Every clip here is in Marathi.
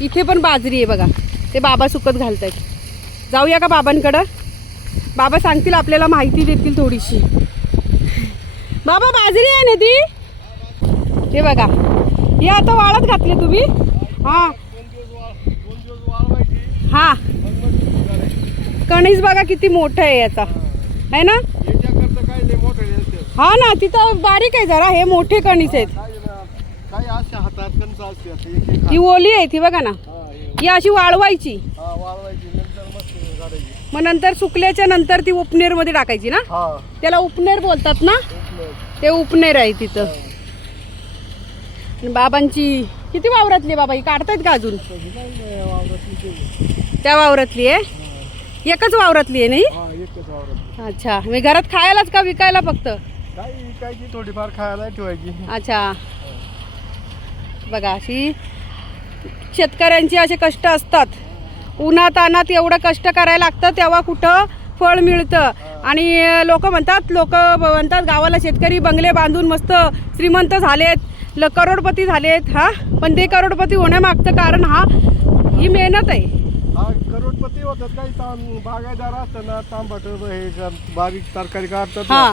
इथे पण बाजरी आहे बघा. ते बाबा सुकत घालतायत. जाऊया का बाबांकडं? बाबा सांगतील आपल्याला माहिती देतील थोडीशी. बाबा बाजरी आहे ना ती? हे बघा. हे आता वाळत घातली तुम्ही? हां. हां. कणीस बघा किती मोठं आहे याचा. आहे ना? हे. हा ना तिथं बारीक आहे जरा. हे मोठे कणीस आहेत. काय ना, काय असे हातात कणसं असते आता एक एक ही ओली आहे ती बघा ना. हा, हे. ही अशी वाळवायची. हा, वाळवायची. नंतर मस्त काढायची मग नंतर सुकल्याच्या नंतर ती उपनेरमध्ये टाकायची ना? हा. त्याला उपनेर बोलतात ना. ते उपनेर आहे तिथं. आणि बाबांची किती वावरातली आहे बाबा? ही काढतायत का अजून? तशी नाही ना वावरातली ते. त्या वावरातली आहे? एकच वावरातली आहे नाही? हा एकच वावरात अच्छा. मी घरात खायलाच का विकायला फक्त? विकायची थोडीफार खायला ठेवायची. अच्छा. बघा अशी शेतकऱ्यांची असे कष्ट असतात. उन्हात अनात एवढं कष्ट करायला लागतं तेव्हा कुठं फळ मिळतं. आणि लोक म्हणतात लोक म्हणतात गावाला शेतकरी बंगले बांधून मस्त श्रीमंत झालेत ल करोडपती झालेत हा? पण ते करोडपती होण्यामागचं कारण हा ही मेहनत आहे. हा करोडपती होतात काही ताम बागायदार असतात ना तांबट हे का- बारीक तरकारी काढतात ना. हा.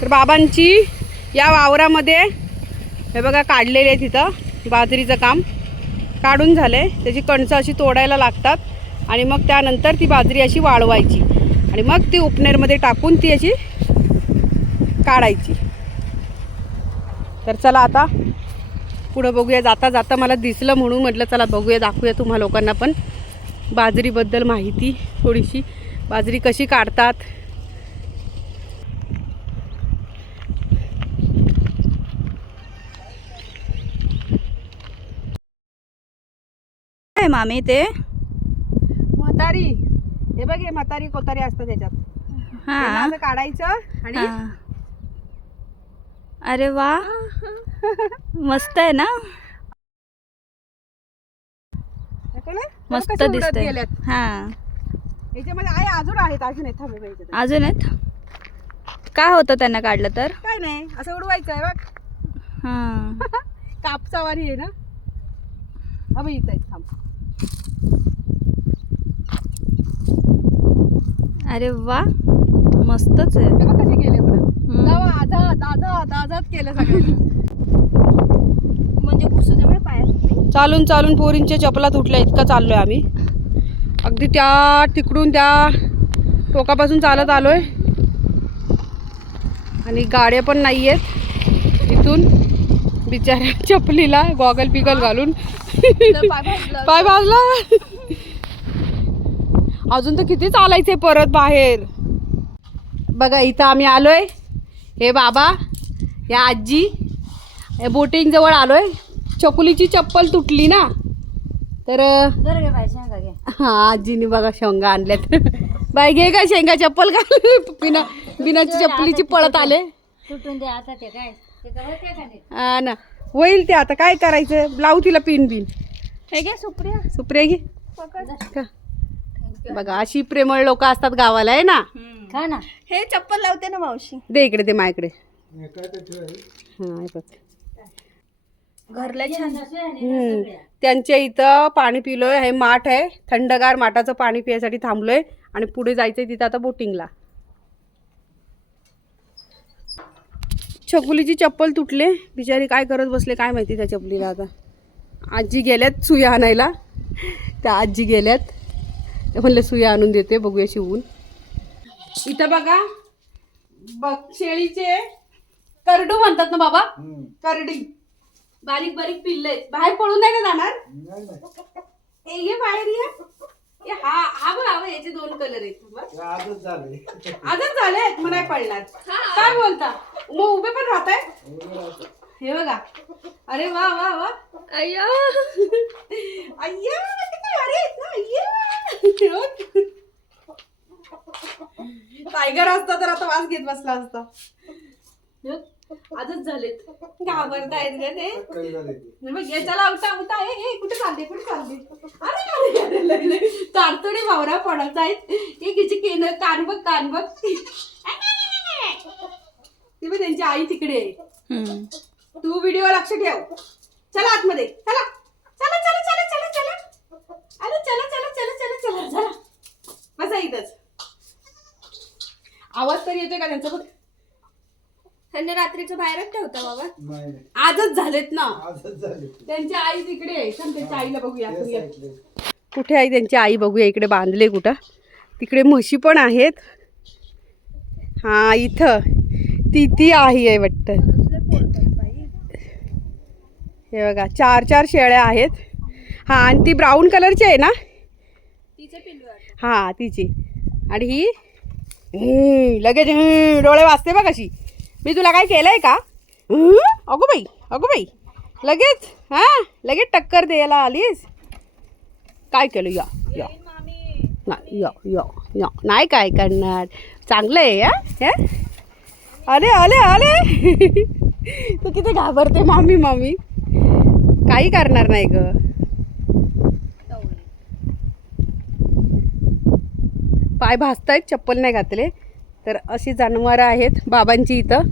तर बाबांची या वावरामध्ये हे बघा काढलेले आहे तिथं बाजरीचं काम. काढून झालं. आहे त्याची कणसं अशी तोडायला लागतात. आणि मग त्यानंतर ती बाजरी अशी वाळवायची. आणि मग ती उपनेरमध्ये टाकून ती अशी काढायची. तर चला आता पुढं बघूया. जाता जाता मला दिसलं म्हणून म्हटलं चला बघूया दाखवूया तुम्हा लोकांना पण. बाजरीबद्दल माहिती थोडीशी. बाजरी कशी काढतात काय मामी ते? म्हातारी. हे बघ हे म्हातारी कोतारी असतं त्याच्यात. हा. असं काढायचं आणि हा. अरे वा. मस्त आहे ना? मस्त कसे उडत दिसतंय. गेल्यात. हा. याच्यामध्ये आहे अजून आहेत अजून आहेत. थांबे पाहिजे अजून आहेत? काय होतं त्यांना काढलं तर? काय नाही असं उडवायचं आहे बघ. हा. कापसावारी आहे ना? इथं आहेत थांब. अरे वा मस्तच आहे. कसे गेले केलं म्हणजे पायात चालून चालून पोरींच्या चपला तुटल्या इतका चाललोय आम्ही. अगदी त्या तिकडून त्या टोकापासून चालत आलोय. आणि गाड्या पण नाही आहेत इथून. बिचाऱ्या चपलीला गॉगल पिगल घालून. पाय भाजला. अजून तर किती चालायचंय परत बाहेर. बघा इथं आम्ही आलोय. हे बाबा या आजी बोटिंग जवळ आलोय. चकुलीची चप्पल तुटली ना. तर हा आजीने बघा शेंगा आणल्यात. बाई घे काय शेंगा चप्पल घाल. बिना बिनाची चप्पलीची पळत आले. तुटून द्या आता ते काय? का हा ना. होईल ते आता काय करायचं? लावू तिला पिन बिन. हे घे सुप्रिया. सुप्रिया घे. का? बघा अशी प्रेमळ लोक असतात गावाला आहे ना? खा ना. हे चप्पल लावते ना मावशी. दे इकडे दे माझ्याकडे. हे काय ते ठेवायचं? हा हे बघ. घरला छान. हम्म. त्यांच्या इथं पाणी पिलोय हे माठ आहे. थंडगार माठाचं पाणी पिण्यासाठी थांबलोय. आणि पुढे जायचंय तिथं आता बोटिंगला. छकुलीची चप्पल तुटले. बिचारी काय करत बसले काय माहिती त्या चपलीला आता. आजी गेल्यात सुया आणायला. त्या आजी गेल्यात. ते म्हणले सुया आणून देते बघूया शिवून. इथं बघा बघ शेळीचे करडू म्हणतात ना बाबा. करडी. बारीक बारीक पिल्ल. बाहेर पळून नाही ना जाणार? ये बाहेर ये. ए, हा हा बघ हा बघ, याचे दोन कलर आहेत. बघ. हे आजच झालंय. झाले मग नाही पडणार. काय बोलता? मग उभे पण राहत. आहे हे बघा. अरे वा वा वा. अय्या. अय्या आहेत ना अय्या. टायगर असता तर आता वास घेत बसला असता? आजच झालेत. घाबरतायत ग ते. मग याच्याला आवता आवता आहे हे कुठे चालले कुठे चालले? अरे अरे अरे तारतोडे वावरा पडत आहेत. की किची केन कान बघ कान बघ. ती बघ त्यांची आई तिकडे तू व्हिडिओ लक्ष ठेव. चला आतमध्ये. चला. चला चला चला चला चला. अरे चला चला चला चला चला चला. मजा इथंच. आवाज तरी येतोय का त्यांचा? बघ. त्यांनी रात्रीचं बाहेरच ठेवता बाबा. नाही आजच झालेत ना. आजच झाले त्यांची आई तिकडे आहे. त्यांच्या आईला बघूया. आपण ये. कुठे आहे त्यांची आई? बघूया इकडे बांधले कुठं. तिकडे म्हशी पण आहेत. हा इथं. ती ती आई आहे वाटतं. हे बघा चार चार शेळ्या आहेत. हा आणि ती ब्राऊन कलरची आहे ना? हा तिची. आणि ही? हम्म, लगेच हम्म, डोळे वाचते बघ अशी. मी तुला काय केलंय का? हम्म, अगो बाई अगो बाई. लगेच हा? लगेच टक्कर द्यायला आलीस? काय केलं? या या. नाही या या या. नाही काय करणार. चांगलं आहे या हे? आले आले आले. तू किती घाबरते मामी मामी. काही करणार नाही ग. पाय भाजतायत चप्पल नाही घातले. तर अशी जनावरं आहेत बाबांची इथं.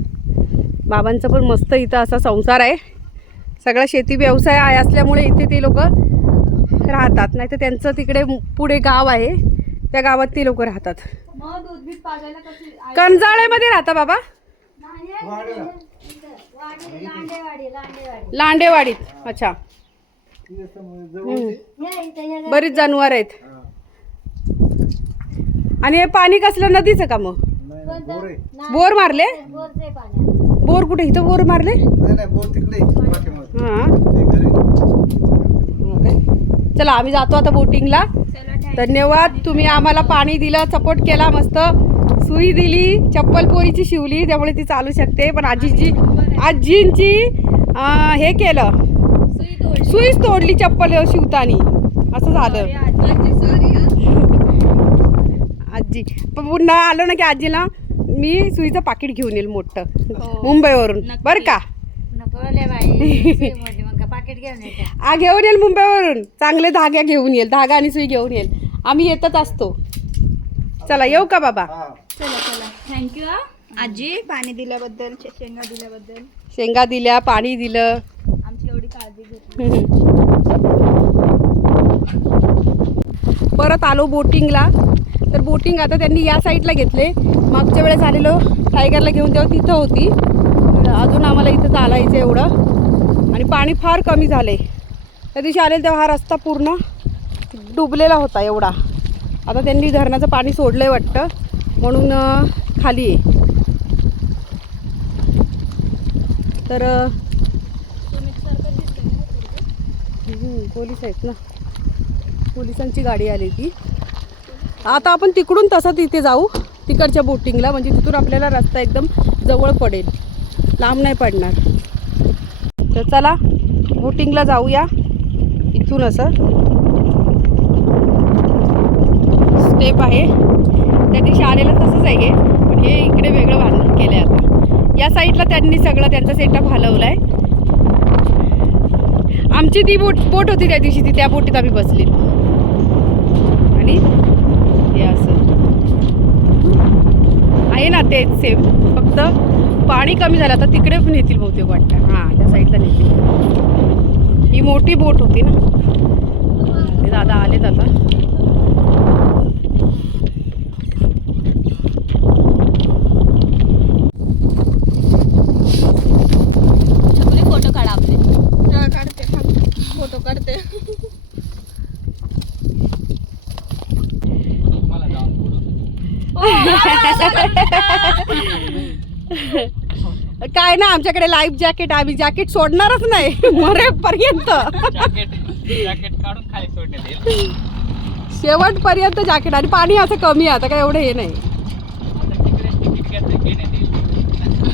बाबांचा पण मस्त इथं असा संसार आहे. सगळा शेती व्यवसाय आहे असल्यामुळे इथे ते लोक राहतात. नाही तर त्यांचं तिकडे पुढे गाव आहे. त्या गावात ते लोक राहतात. कणजाळेमध्ये राहता बाबा वाडी लांडेवाडी लांडेवाडी लांडेवाडीत. अच्छा. बरीच जनावर आहेत. आणि हे पाणी कसलं? नदीचं का मग? बोर मारले? बोरचे पाणी बोर कुठे? इथं बोर मारले? नाही नाही बोट तिकडे पाठीमागे. हां. ते घरी. ओके. चला आम्ही जातो आता बोटिंगला. धन्यवाद. तुम्ही आम्हाला पाणी दिलं सपोर्ट केला मस्त सुई दिली चप्पल पोरीची शिवली त्यामुळे ती चालू शकते. पण आजीची आजींची हे केलं. सुई तोडली. सुईच तोडली चप्पल शिवतानी. असं झालं. आजी. पण पुन्हा आलो ना की आजीला मी सुईचं पाकिट घेऊन येईल मोठं. मुंबईवरून. नक्की. बरं का? नको ले बाई सुई मोठी मग का पाकिट घेऊन येते. आ घेऊन येईल मुंबईवरून. चांगले धाग्या घेऊन येईल. धागा आणि सुई घेऊन येईल. आम्ही येतच असतो. चला येऊ का बाबा? हा. चला चला. थँक्यू हा. आजी पाणी दिल्याबद्दल शे- शेंगा दिल्याबद्दल. शेंगा दिल्या पाणी दिलं. आमची एवढी काळजी घेतली. परत आलो बोटिंगला तर बोटिंग आता त्यांनी या साईडला घेतले. मागच्या वेळेस आलेलो टायगरला घेऊन तेव्हा तिथं होती. तर अजून आम्हाला इथं चालायचं एवढं. आणि पाणी फार कमी झाले. त्या दिवशी आलेलं तेव्हा हा रस्ता पूर्ण डुबलेला होता एवढा. आता त्यांनी धरणाचं पाणी सोडलं आहे वाटतं. म्हणून खाली आहे. तर पोलीस आहेत ना. पोलिसांची गाडी आली ती आता आपण तिकडून तसं तिथे जाऊ. तिकडच्या बोटिंगला म्हणजे तिथून आपल्याला रस्ता एकदम जवळ पडेल. लांब नाही पडणार. तर चला बोटिंगला जाऊया. इथून असं. स्टेप आहे. त्या दिवशी आलेलं तसंच आहे हे. पण हे इकडे वेगळं बांधून केलं आहे आता. या साईडला त्यांनी सगळं त्यांचा सेटअप हलवला आहे आमची ती बोट बोट होती त्या दिवशी ती त्या बोटीत आम्ही बसली आणि हे असं आहे ना तेच सेम फक्त पाणी कमी झालं आता तिकडे पण येतील बहुतेक वाटतं. हां त्या साईडला नेतील. ही मोठी बोट होती ना. ते दादा आलेत आता छकुली फोटो काढा आपले काढते फोटो काढते काय ना आमच्याकडे लाईफ जॅकेट आम्ही जॅकेट सोडणारच नाही. मरेपर्यंत. जॅकेट जॅकेट काढून खाली सोडण्यात येईल. शेवटपर्यंत जॅकेट आणि पाणी असं कमी आहे आता काय एवढं हे नाही.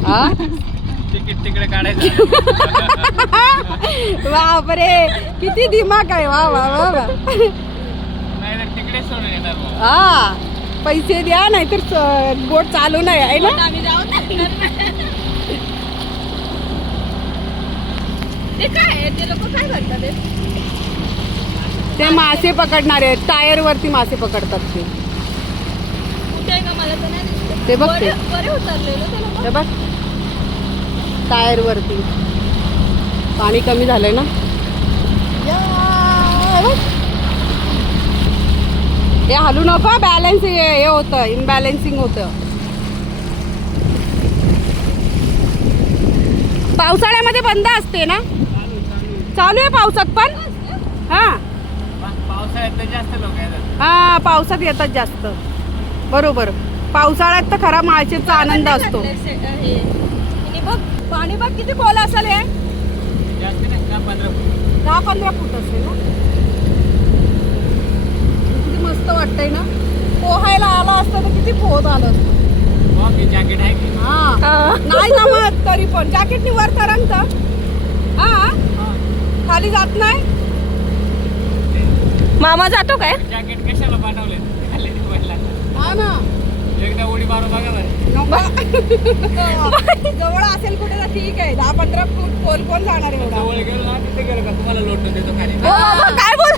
हा तिकीट तिकडे काढायचं बापरे किती दिमाग आहे. वा वा वा वा. तिकडे सोडून येणार हा पैसे द्या नाहीतर बोट चालू नाही आहे ना? आम्ही जाऊ ते काय ते लोक काय करतात ते? मासे पकडणारे आहेत. टायर वरती मासे पकडतात ते. ते बघ ते. बघ. टायर वरती पाणी कमी झालंय ना? हे हलू नको बॅलन्स हे होत इन बॅलेन्सिंग होतं. पावसाळ्यामध्ये बंद असते ना? चालू आहे पावसात पण? हा. पावसाळ्यात जास्त लोक येतात. हा पावसात येतात जास्त. बरोबर. पावसाळ्यात तर खरा माळशेचा आनंद असतो. आणि बघ पाणी बघ किती खोल असेल हे. दहा पंधरा फूट. असेल ना? किती मस्त वाटतंय ना? पोहायला आला असतं तर किती पोहत आलं असतं. हो की जॅकेट आहे की? हा. नाही जमत तरी पण. जॅकेटनी वर तरंगत हा. खाली जात नाही? मामा जातो काय? जॅकेट कशाला पाठवले? खाली हा ना. एकदा उडी मारून बघा बरं. जवळ असेल कुठे तर ठीक आहे. दहा पंधरा फूट खोल कोण जाणार एवढा? जवळ गेलो ना तिथे गेलो का? तुम्हाला लोटून देतो खाली. काय बोल?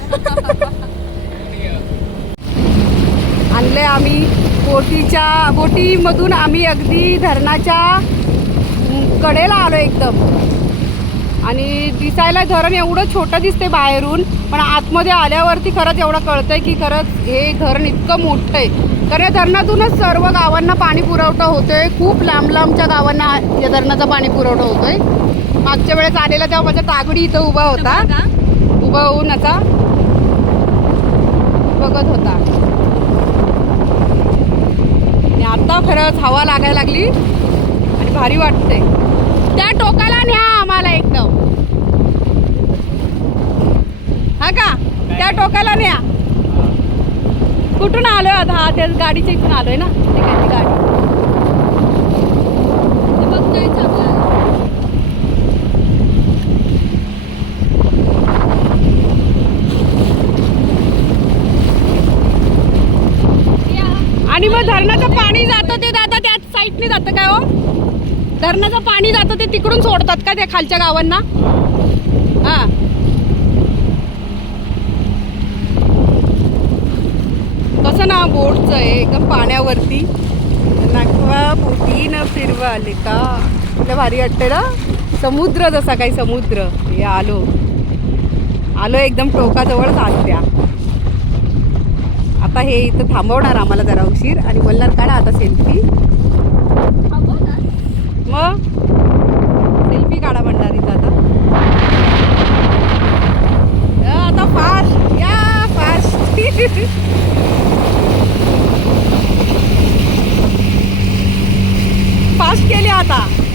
आणले आम्ही बोटीच्या बोटीमधून आम्ही अगदी धरणाच्या कडेला आलो एकदम. आणि दिसायला धरण एवढं छोटं दिसते बाहेरून पण आतमध्ये आल्यावरती खरंच एवढं कळतंय की खरंच हे धरण इतकं मोठं आहे तर या धरणातूनच सर्व गावांना पाणी पुरवठा होतोय. खूप लांब लांबच्या गावांना या धरणाचा पाणी पुरवठा होतोय. मागच्या वेळेस आलेला तेव्हा माझ्या तागडी इथं उभा होता. उभा होऊन आता बघत होता. आणि आता खरंच हवा लागायला लागली आणि भारी वाटते त्या टोकाला न्या आम्हाला एकदम. हा का त्या टोकाला न्या. कुठून आलोय आता? हा त्या गाडीच्या इथून आलोय ना. ती गाडी. आणि मग धरणाचं पाणी जातं ते दादा त्याच साईडने जातं काय हो? धरणाचं पाणी जातं ते तिकडून सोडतात का त्या खालच्या गावांना? हा. जायचं आहे एकदम पाण्यावरती. नागवा बोटी न फिरवा आले का तुला भारी वाटते ना? समुद्र जसा काही समुद्र. हे आलो. आलो एकदम टोकाजवळच आसत्या आता हे इथं थांबवणार आम्हाला जरा उशीर आणि बोलणार काढा आता सेल्फी मग? सेल्फी काढा म्हणणार इथं आता. आता फास्ट या फास्ट लॉस्ट केले आता.